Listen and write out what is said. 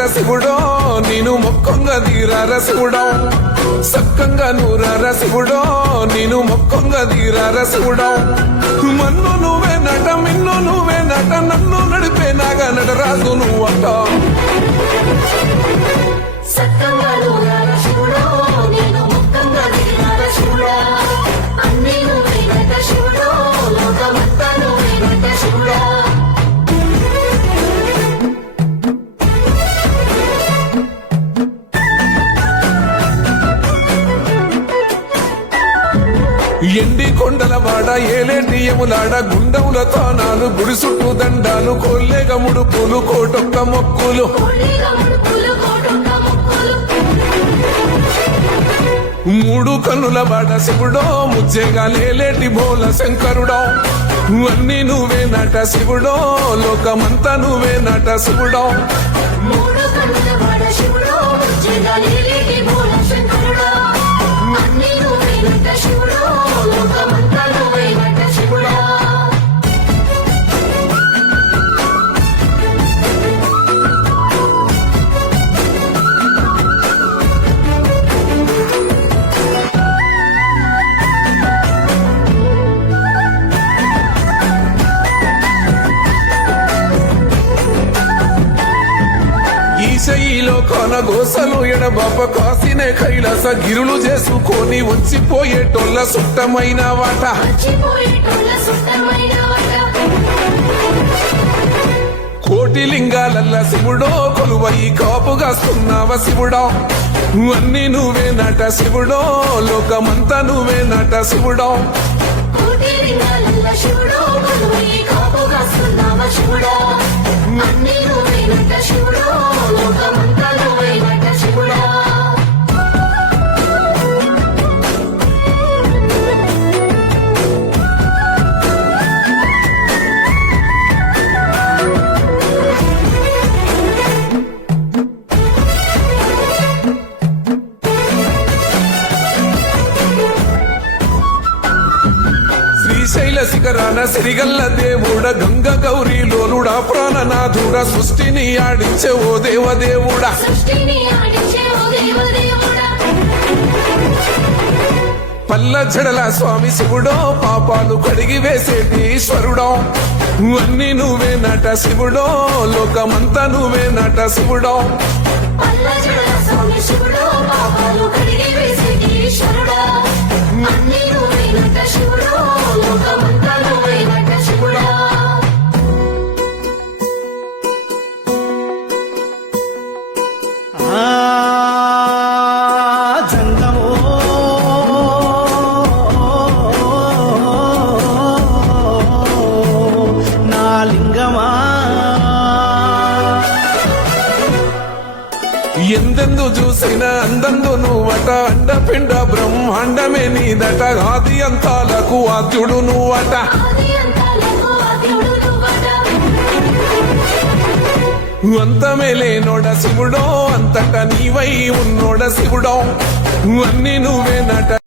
తీరార శివుడో నేను మొక్కంగా తీరార శివుడో సక్కంగా నూరార శివుడో నేను మొక్కంగా తీరార శివుడో మన్ను నువ్వే నట మిన్ను నువ్వే నట నన్ను నడిపే నాగా నటరాజు నువ్వట ఎండి కొండల వాడ ఏలేటి యములాడ గుండముల తానాలు గుడి చుట్టూ దండాలు కొల్లేగ ముడుపులు కోటొక్క మొక్కులు మూడు కన్నుల వాడ శివుడో ముజ్జేగా లేలేటి బోల శంకరుడో అన్ని నువ్వే నట శివుడో లోకమంతా నువ్వే నట శివుడో ఈశయిలో కొనగోసలు ఎడబాప కాసినే కైలాస గిరులు చేసుకొని వచ్చిపోయేటోళ్ళ సుట్టమైన వాట కోటి లింగాలల్ల శివుడో కొలువై కాపుగాస్తున్నావ శివుడో అన్ని నువ్వే నట శివుడో లోకమంతా నువ్వే నట శివుడో శ్రీశైల శిఖరాన సిరిగల్ల దేవుడ గంగ గౌరీ లోలుడా ప్రాణనాథుడ సృష్టిని ఆడించే ఓ దేవదేవుడా పల్ల జడల స్వామి శివుడో పాపాలు కడిగి వేసేటి ఈశ్వరుడో అన్ని నువ్వే నట శివుడో లోకమంతా నువ్వే నట శివుడో ఎందెందు చూసిన అందందు నువ్వట అండపిండ బ్రహ్మాండమే నీదట ఆది అంతాలకు ఆద్యుడు నువ్వట అంతమే లేనోడ శివుడో అంతట నీవై ఉన్నోడ శివుడో అన్ని నువ్వే నట